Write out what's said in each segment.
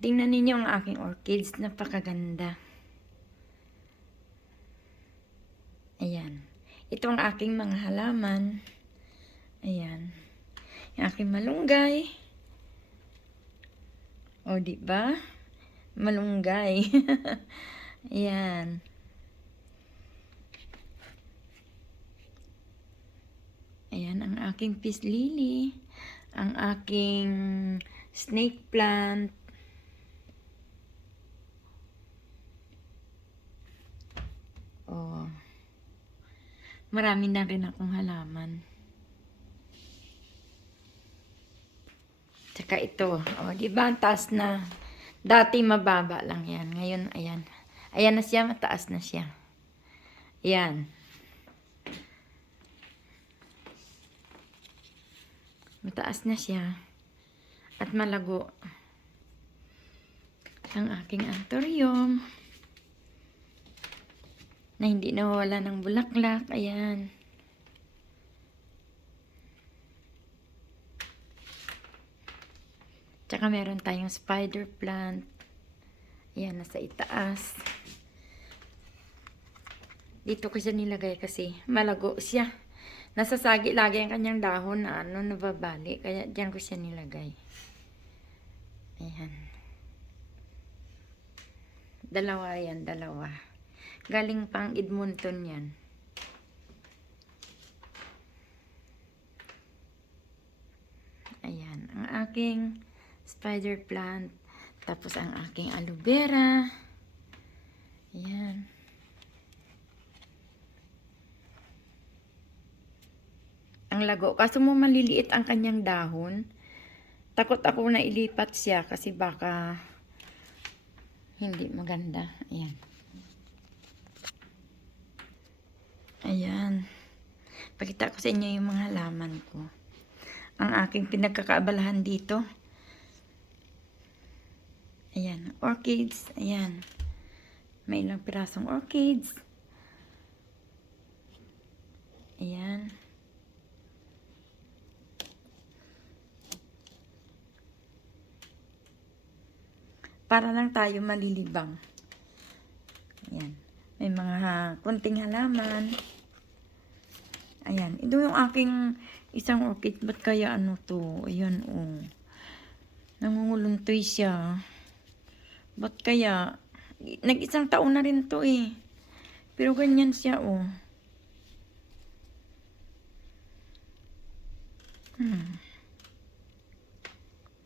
Tingnan ninyo ang aking orchids. Napakaganda. Ayan. Ito ang aking mga halaman. Ayan. Yung aking malunggay. O, diba? Malunggay. Ayan. Ayan ang aking peace lily. Ang aking snake plant. Oh. Marami na rin akong halaman. Tsaka ito. Oh, di ba? Ang taas na. Dati mababa lang yan. Ngayon, ayan. Ayan na siya. Mataas na siya. Ayan. Mataas na siya. At malago. Ang aking anthurium. Na hindi nawawala ng bulaklak. Ayan. Tsaka meron tayong spider plant. Ayan, nasa itaas. Dito ko siya nilagay kasi malago siya. Nasasagi lagi ang kanyang dahon na nababali. Kaya diyan ko siya nilagay. Ayan. Dalawa yan, dalawa. Galing pang Edmonton yan. Ayan, ang aking spider plant. Tapos ang aking aloe vera. Ayan. Ang lago. Kaso mo maliliit ang kanyang dahon. Takot ako na ilipat siya kasi baka hindi maganda. Ayan. Ayan. Pakita ko sa inyo yung mga halaman ko. Ang aking pinagkakaabalahan dito. Ayan. Orchids. Ayan. May ilang pirasong orchids. Ayan. Para lang tayo malilibang. Ayan. May mga kunting halaman. Ayan. Ito yung aking isang orchid. Ba't kaya ano to? Ayan, oh. Nangunguluntoy siya. Ba't kaya? Nag-isang taon na rin to eh. Pero ganyan siya, oh.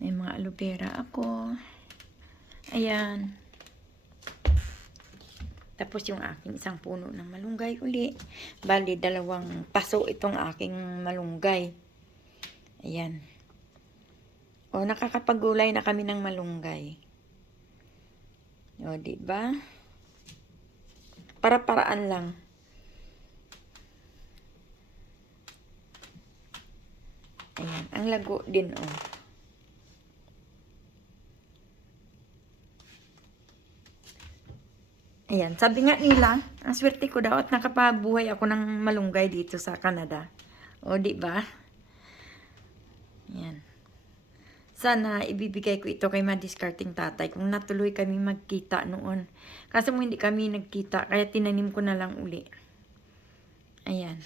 May mga aloe vera ako. Ayan. Tapos yung aking isang puno ng malunggay uli. Bali, 2 paso itong aking malunggay. Ayan. O, nakakapagulay na kami ng malunggay. O, diba? Para-paraan lang. Ayan. Ang lago din, oh. Ayan, sabi nga nila, ang swerte ko daw at nakapabuhay ako ng malunggay dito sa Canada. O, di ba? Ayan. Sana ibibigay ko ito kay madiscarding tatay kung natuloy kami magkita noon. Kasi mo hindi kami nagkita, kaya tinanim ko na lang uli. Ayan.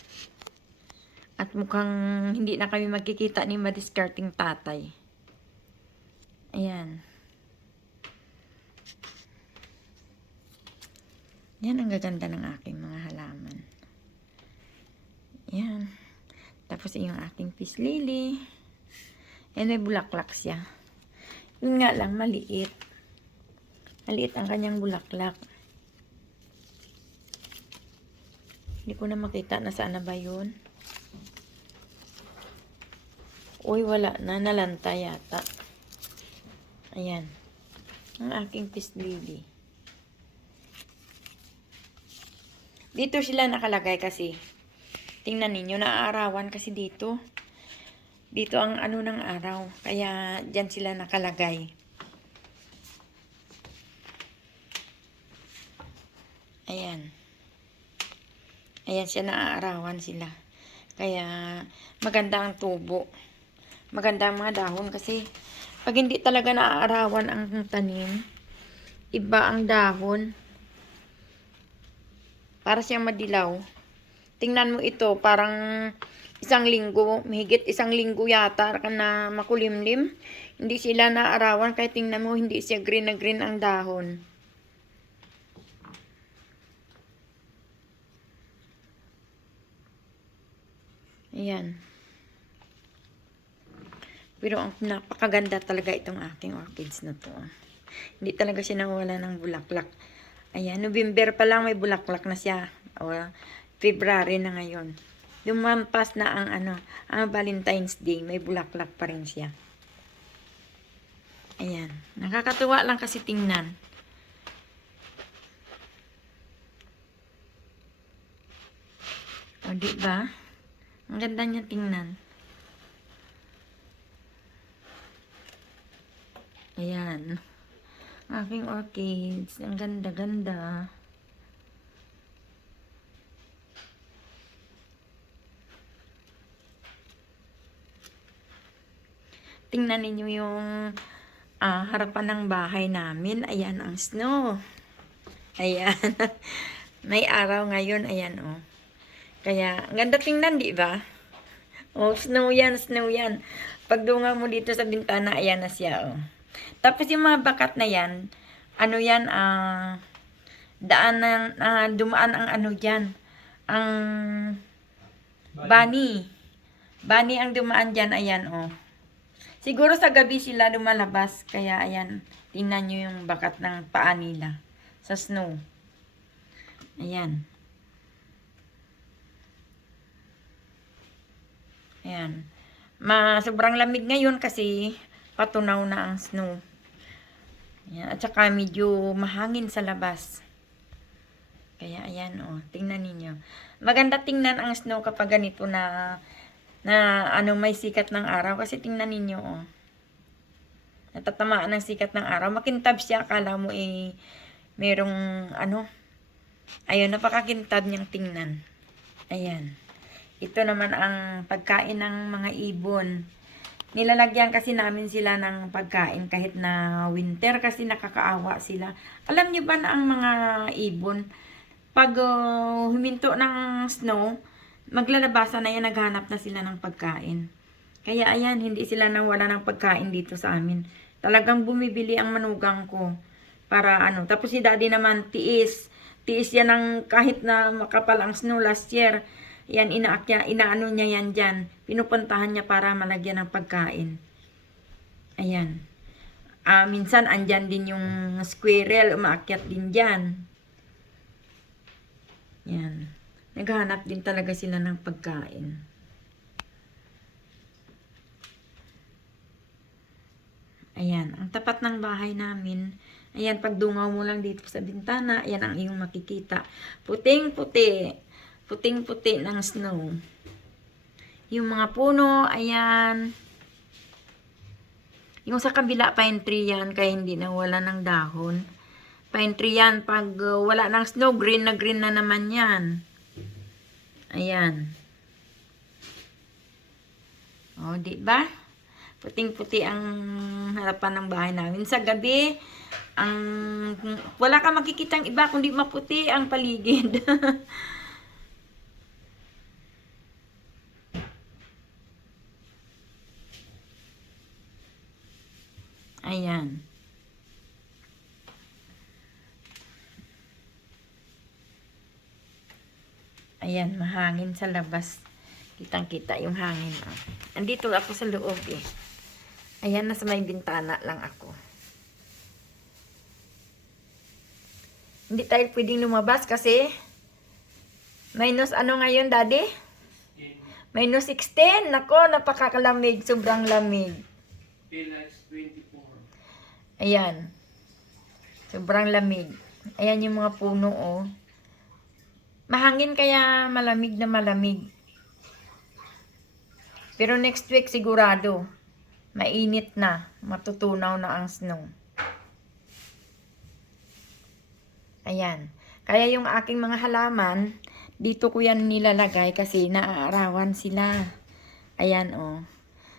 At mukhang hindi na kami magkikita ni madiscarding tatay. Ayan. Yan ang gaganda ng aking mga halaman. Yan. Tapos yung aking peace lily. And may bulaklak siya. Yun nga lang, maliit. Maliit ang kanyang bulaklak. Hindi ko na makita na saan na ba yun. Uy, wala na. Nalanta yata. Ayan. Ang aking peace lily. Dito sila nakalagay kasi. Tingnan ninyo, naaarawan kasi dito. Dito ang ano ng araw. Kaya dyan sila nakalagay. Ayan. Ayan siya, naaarawan sila. Kaya maganda ang tubo. Maganda ang mga dahon kasi Pag hindi talaga naaarawan ang tanim, iba ang dahon. Para siyang madilaw. Tingnan mo ito, parang isang linggo, mahigit isang linggo yata na makulimlim. Hindi sila naaarawan, kaya tingnan mo, hindi siya green na green ang dahon. Ayan. Pero ang napakaganda talaga itong aking orchids na to. Hindi talaga siya nawala ng bulaklak. Ayan, November pa lang may bulaklak na siya. O, February na ngayon. Lumampas na ang ang Valentine's Day, may bulaklak pa rin siya. Ayan, nakakatuwa lang kasi tingnan. O, diba? Ang ganda niya tingnan. Ayan. Aking orchids. Ang ganda-ganda. Tingnan ninyo yung harapan ng bahay namin. Ayan ang snow. Ayan. May araw ngayon. Ayan, oh. Kaya, ang ganda tingnan, di ba? Oh, snow yan, snow yan. Pag dunga mo dito sa bintana, ayan na siya, oh. Tapos yung mga bakat na yan, ano yan, daan ng, dumaan ang ano dyan, ang bunny. Bunny ang dumaan dyan, ayan, oh. Siguro sa gabi sila lumalabas, kaya ayan, tingnan nyo yung bakat ng paa nila sa snow. Ayan. Ayan. Sobrang lamig ngayon kasi patunaw na ang snow. Ayan. At saka medyo mahangin sa labas. Kaya ayan, oh, tingnan ninyo. Maganda tingnan ang snow kapag ganito na may sikat ng araw. Kasi tingnan ninyo, oh. Natatamaan ng sikat ng araw. Makintab siya. Akala mo merong ayun, napakakintab niyang tingnan. Ayan. Ito naman ang pagkain ng mga ibon. Nilalagyan kasi namin sila ng pagkain kahit na winter kasi nakakaawa sila. Alam niyo ba na ang mga ibon, pag huminto ng snow, maglalabasan na yan, naghanap na sila ng pagkain. Kaya ayan, hindi sila nawala ng pagkain dito sa amin. Talagang bumibili ang manugang ko para Tapos si daddy naman, tiis yan ng kahit na makapal ang snow last year. Yan, inaano niya yan dyan. Pinupuntahan niya para malagyan ng pagkain. Ayan. Minsan, andyan din yung squirrel. Umaakyat din dyan. Yan. Naghahanap din talaga sila ng pagkain. Ayan. Ang tapat ng bahay namin. Ayan, pag dungaw mo lang dito sa bintana, ayan ang iyong makikita. Puting-puti. Puting-puti ng snow. Yung mga puno, ayan. Yung sa kabila, pine tree yan, kaya hindi na wala ng dahon. Pine tree yan, pag wala ng snow, green na naman yan. Ayan. O, diba? Puting-puti ang harapan ng bahay namin. Sa gabi, wala ka makikitang iba, kundi maputi ang paligid. Ayan. Ayan, mahangin sa labas. Kitang-kita yung hangin. Andito ako sa loob eh. Ayan, nasa may bintana lang ako. Hindi tayo pwedeng lumabas kasi minus ngayon, daddy? Minus 16. Nako, napakakalamig. Sobrang lamig. Daylight 24. Ayan. Sobrang lamig. Ayan yung mga puno, oh. Mahangin kaya malamig na malamig. Pero next week sigurado, mainit na. Matutunaw na ang snow. Ayan. Kaya yung aking mga halaman, dito ko yan nilalagay kasi naaarawan sila. Ayan, oh.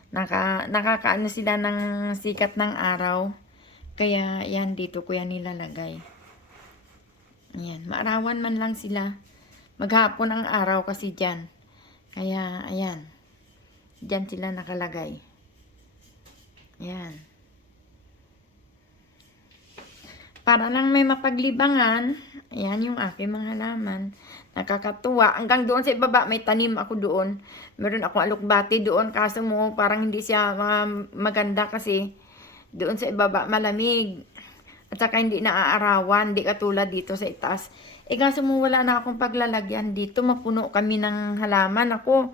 Nakakaano sila ng sikat ng araw. Kaya, yan, dito ko yan nilalagay. Ayan, maarawan man lang sila. Maghapon ang araw kasi dyan. Kaya, ayan. Dyan sila nakalagay. Ayan. Para lang may mapaglibangan. Ayan yung aking mga halaman. Nakakatuwa. Hanggang doon sa ibaba, may tanim ako doon. Meron akong alokbati doon. Kaso mo, parang hindi siya maganda kasi doon sa ibaba malamig. At saka hindi naaarawan. Hindi katulad dito sa itaas. Kaso mo, wala na akong paglalagyan dito. Mapuno kami ng halaman ako.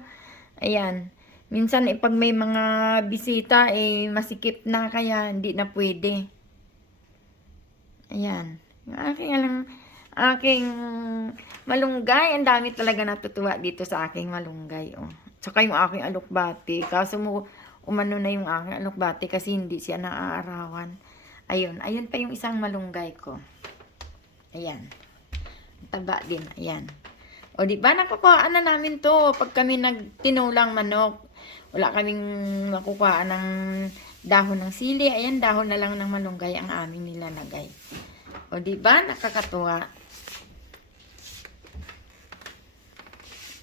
Ayan. Minsan, pag may mga bisita, masikip na kaya hindi na pwede. Ayan. Yung aking malunggay. Ang dami talaga natutuwa dito sa aking malunggay. Oh. Tsaka yung aking alokbati. Kaso mo, umano na yung aking alokbati kasi hindi siya naaarawan. Ayun. Ayun pa yung isang malunggay ko. Ayan. Taba din. Ayan. O, diba? Nakukuhaan na namin to pag kami nagtinulang manok. Wala kaming makukuhaan ng dahon ng sili. Ayan, dahon na lang ng malunggay ang aming nilalagay. O, diba? Nakakatuwa.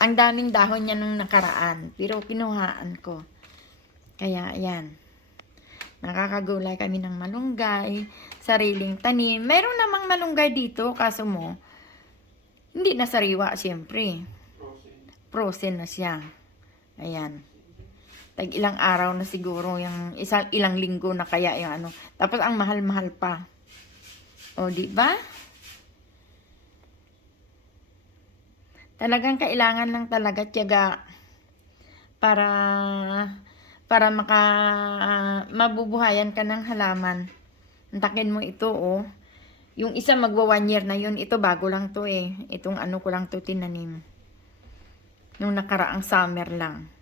Ang daming dahon niya nung nakaraan. Pero kinuhaan ko. Kaya, ayan. Nakakagulay kami ng malunggay. Sariling tanim. Meron namang malunggay dito. Kaso mo, hindi na sariwa, siyempre. Frozen na siya. Ayan. Tag ilang araw na siguro, yung ilang linggo na kaya yung ano. Tapos ang mahal-mahal pa. O, di ba? Talagang kailangan lang talaga tiyaga para mabubuhayan ka ng halaman. Antakin mo ito, oh. Yung isa magwa 1 year na yun. Ito bago lang to eh. Itong ano ko lang to tinanim. Nung nakaraang summer lang.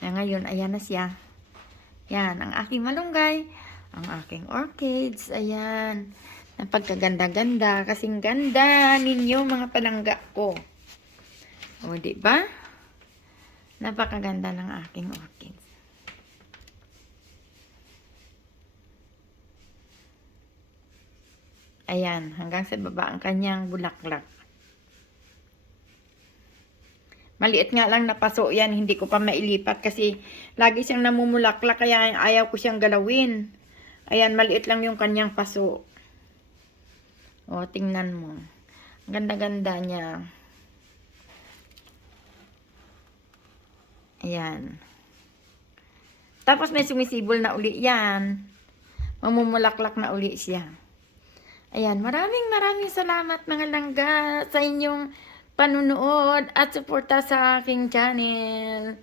Kaya ngayon, ayan na siya. Yan, ang aking malunggay. Ang aking orchids. Ayan. Napagkaganda-ganda. Kasing ganda ninyo mga palangga ko. O, diba? Napakaganda ng aking orchids. Ayan, hanggang sa baba ang kanyang bulaklak. Maliit nga lang na paso yan, hindi ko pa mailipat kasi lagi siyang namumulaklak kaya ayaw ko siyang galawin. Ayan, maliit lang yung kanyang paso. O, tingnan mo. Ang ganda-ganda niya. Ayan. Tapos may sumisibol na uli yan. Mamumulaklak na uli siya. Ayan, maraming salamat mga langga sa inyong panunood at suporta sa aking channel.